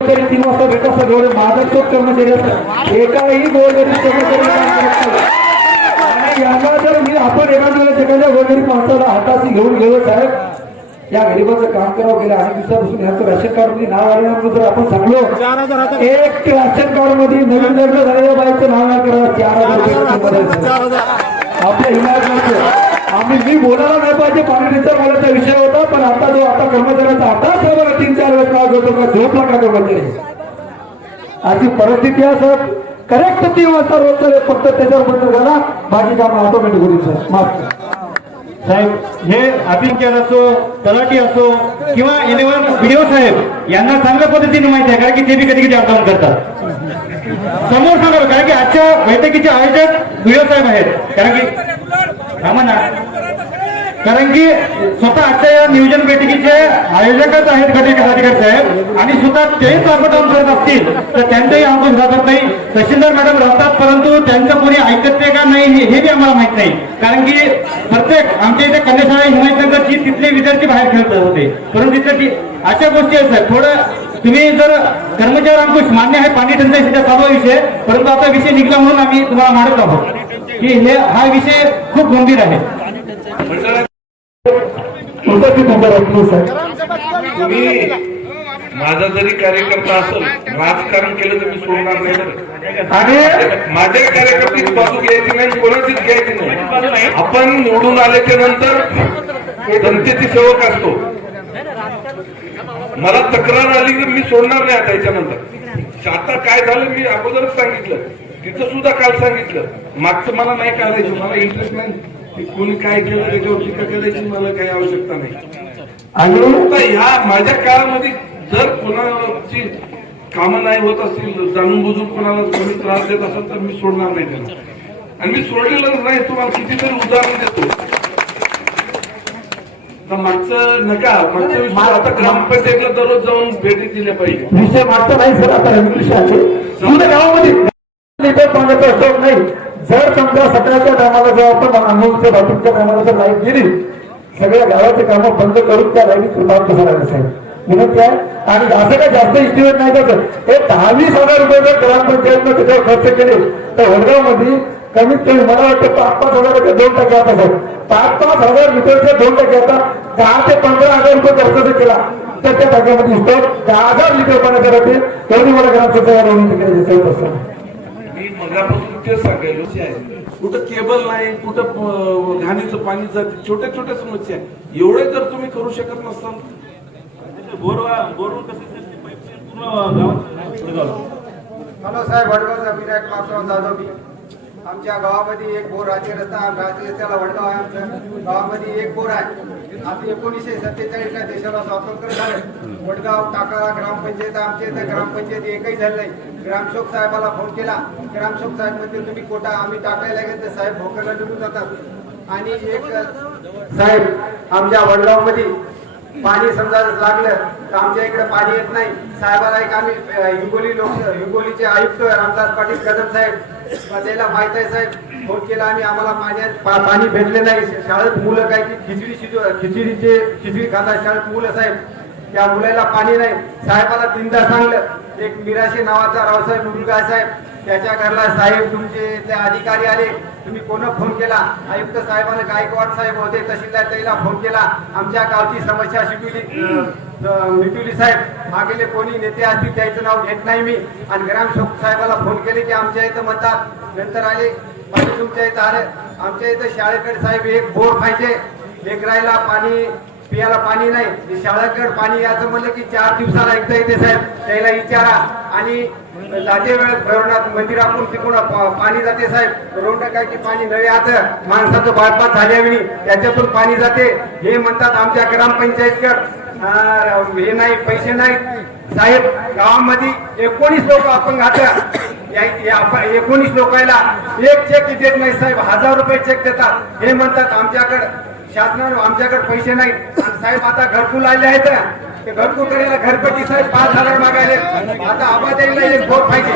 तीन वाजता भेट असतात एवढे मादक कर्मचारी असतात एकाही गोरगरीब कर्मचारी काम करत नाही. आणि यांना जर मी आपण एखाद्या वेळेस एखाद्या गोरगरीब माणसाला हाताशी घेऊन गेलो साहेब या गरीबाचं काम करावं गेलं आणि दिवसापासून ह्याचं राशन कार्डमध्ये नाव आल्यानंतर जर आपण सांगलो एक राशन कार्डमध्ये नवीन लग्न झालेल्या बाईचं नाव चार हजार रुपये. आपल्या हिमायतमध्ये आम्ही मी बोलायला नाही पाहिजे पाणीचा मालाचा विषय होता पण आता जो आता कर्मचाऱ्याचा आता साहेब तीन चार वेळेस त्रास होतो का झोपला का कर्मचारी. अशी परिस्थिती आहे सर करेक्ट तीन वाजता रोज सर फक्त त्याच्यावर बंद झाला बाकी काम ऑटोमॅटिक होईल सर माफ साहेब हे अभिंकर असो तलाठी असो किंवा इलेव्हन व्हिडिओ साहेब यांना चांगल्या पद्धतीने माहिती आहे कारण की ते बी कधी कधी अपडाऊन करतात. समोर सांगा कारण की आजच्या बैठकीचे आयोजक व्हिडिओ साहेब आहेत कारण की थांबा ना. कारण की स्वतः आजच्या या नियोजन बैठकीचे आयोजकच आहेत गट विकास अधिकारी साहेब. आणि स्वतः तेच अपडाऊन करत असतील तर त्यांचंही अंकुश राहत नाही. तहसीलदार मॅडम राहतात परंतु त्यांचं कोणी ऐकते का नाही हे बी आम्हाला माहीत नाही. कारण की प्रत्येक आमच्या इथे कन्याशाळा हिमायतनगरची तिथले विद्यार्थी बाहेर खेळत होते. परंतु तिथं अशा गोष्टी आहेत साहेब. थोडं तुम्ही जर कर्मचारी अंकुश मान्य आहे पाणी टंचाई सध्या चालू आहे विषय परंतु आता विषय निघला म्हणून आम्ही तुम्हाला मांडत आहोत. की हे हा विषय खूप गंभीर आहे. माझा जरी कार्यकर्ता असेल राजकारण केलं तर मी सोडणार नाही. आणि माझ्या कार्यकर्त्याची बाजू घ्यायची नाही कोणाचीच घ्यायची नाही. आपण निवडून आल्याच्यानंतर जनतेची सेवक असतो. मला तक्रार आली की मी सोडणार नाही आता याच्यानंतर आता काय झालं मी अगोदरच सांगितलं. तिथं सुद्धा काल सांगितलं. मागचं मला नाही काढायचं मला इंटरेस्ट नाही. कोणी काय केलं त्याच्यावर टीका करायची मला काही आवश्यकता नाही. आणि ह्या माझ्या काळामध्ये जर कोणाची कामं नाही होत असतील जाणून बुजून कोणाला कोणी त्रास देत असेल तर मी सोडणार नाही त्यांना. आणि मी सोडलेलं नाही तुम्हाला कितीतरी उदाहरण देतो. मागचं नका मागच्या विषय आता ग्रामपंचायतला दररोज जाऊन भेटी दिल्या पाहिजे. विषय मागचा नाही सर आता जुन्या गावामध्ये नाही. जर समजा सकाळच्या टायमाला जर आपण अंघोळच्या बाथरूमच्या टायमाला जर लाइट गेली सगळ्या गावाचे कामं बंद करून त्या लाईनी कृपात करायला साहेब. विनंती आहे आणि असं काय जास्त इस्टिमेट नाही त्याचं हे दहा वीस हजार रुपये जर ग्रामपंचायतनं त्याच्यावर खर्च केले तर वडगावमध्ये कमीत कमी मला वाटतं पाच पाच हजार रुपये दोन टक्के आता साहेब. पाच पाच हजार लिटरचे दोन टक्के आता दहा ते पंधरा हजार रुपये खर्च जर केला तर त्या टाक्यामध्ये स्टॉक दहा हजार लिटर पाण्याच्या राहते. तेवढी मला ग्रामपंचायत विनंती करायची साहेब असं मी मगापासून तेच सांगायलो आहे. कुठं केबल नाही कुठं घाणीचं पाणी जाते छोट्या छोट्या समस्या आहे. एवढे जर तुम्ही करू शकत नसाल. हॅलो साहेब वडगावचा विनायक माधव जाधव. आमच्या गावामध्ये एक बोर राज्य रस्ता राज्य रस्त्याला वडगाव आहे आमच्या गावामध्ये एक बोर आहे. आम्ही एकोणीसशे सत्तेचाळीसला देशाला स्वातंत्र्य झालं. वडगाव टाकाळा ग्रामपंचायत आमच्या इथं ग्रामपंचायत एकही झालं नाही. ग्रामसेवक साहेबाला फोन केला. ग्रामसेवक साहेब म्हणजे तुम्ही कोटा आम्ही टाकायला घेतले साहेब भोकरला निघून जातात. आणि एक साहेब आमच्या वडगावमध्ये पाणी समजा लागलं तर आमच्या इकडे पाणी येत नाही. साहेबाला एक आम्ही हिंगोली लोक हिंगोलीचे आयुक्त रामदास पाटील कदम साहेब त्याला माहीत आहे साहेब. फोन केला आम्ही आम्हाला पाण्यात पाणी भेटले नाही. शाळेत मुलं काय की खिचडी शिजू खिचडीचे खिचडी खातात शाळेत मुलं साहेब. त्या मुलाला पाणी नाही. साहेबाला तीनदा सांगलं. एक मिराशे नावाचा रावसाहेब मुलगा आहे साहेब. त्याच्या घरला साहेब तुमचे ते अधिकारी आले. तुम्ही कोण फोन केला? आयुक्त साहेबांना गायकवाड साहेब होते तहसीलदार त्याला फोन केला. आमच्या गावची समस्या शिकवली. मिटुली साहेब मागेले कोणी नेते असतील त्याचं नाव घेत नाही मी. आणि ग्रामसेवक साहेबाला फोन केले की आमच्या इथं म्हणतात नंतर आले पाणी तुमच्या इथं आले. आमच्या इथं शाळेकडे साहेब एक बोर पाहिजे लेकरायला पाणी पियाला पाणी नाही. शाळेकडे पाणी याचं म्हणलं की चार दिवसाला एकदा येते साहेब. त्याला विचारा आणि जाते वेळेस भरवणात मंदिरातून तिकडून पाणी जाते साहेब. रोंड काय की पाणी नळे आत. माणसाचं बाळपात झाल्यावेळी त्याच्यातून पाणी जाते. हे म्हणतात आमच्या ग्रामपंचायतकड. हे नाही पैसे नाहीत साहेब गावामध्ये एकोणीस लोक आपण घातल्या. एकोणीस लोकांना एक चेक देत नाही साहेब. हजार रुपये चेक देतात. हे म्हणतात आमच्याकडे शासनानं आमच्याकडे पैसे नाहीत. साहेब आता घरकुल आले आहेत ते घरकुल करायला घरपट्टी साहेब पाच हजार मागायले आता आबाद एक बोर पाहिजे.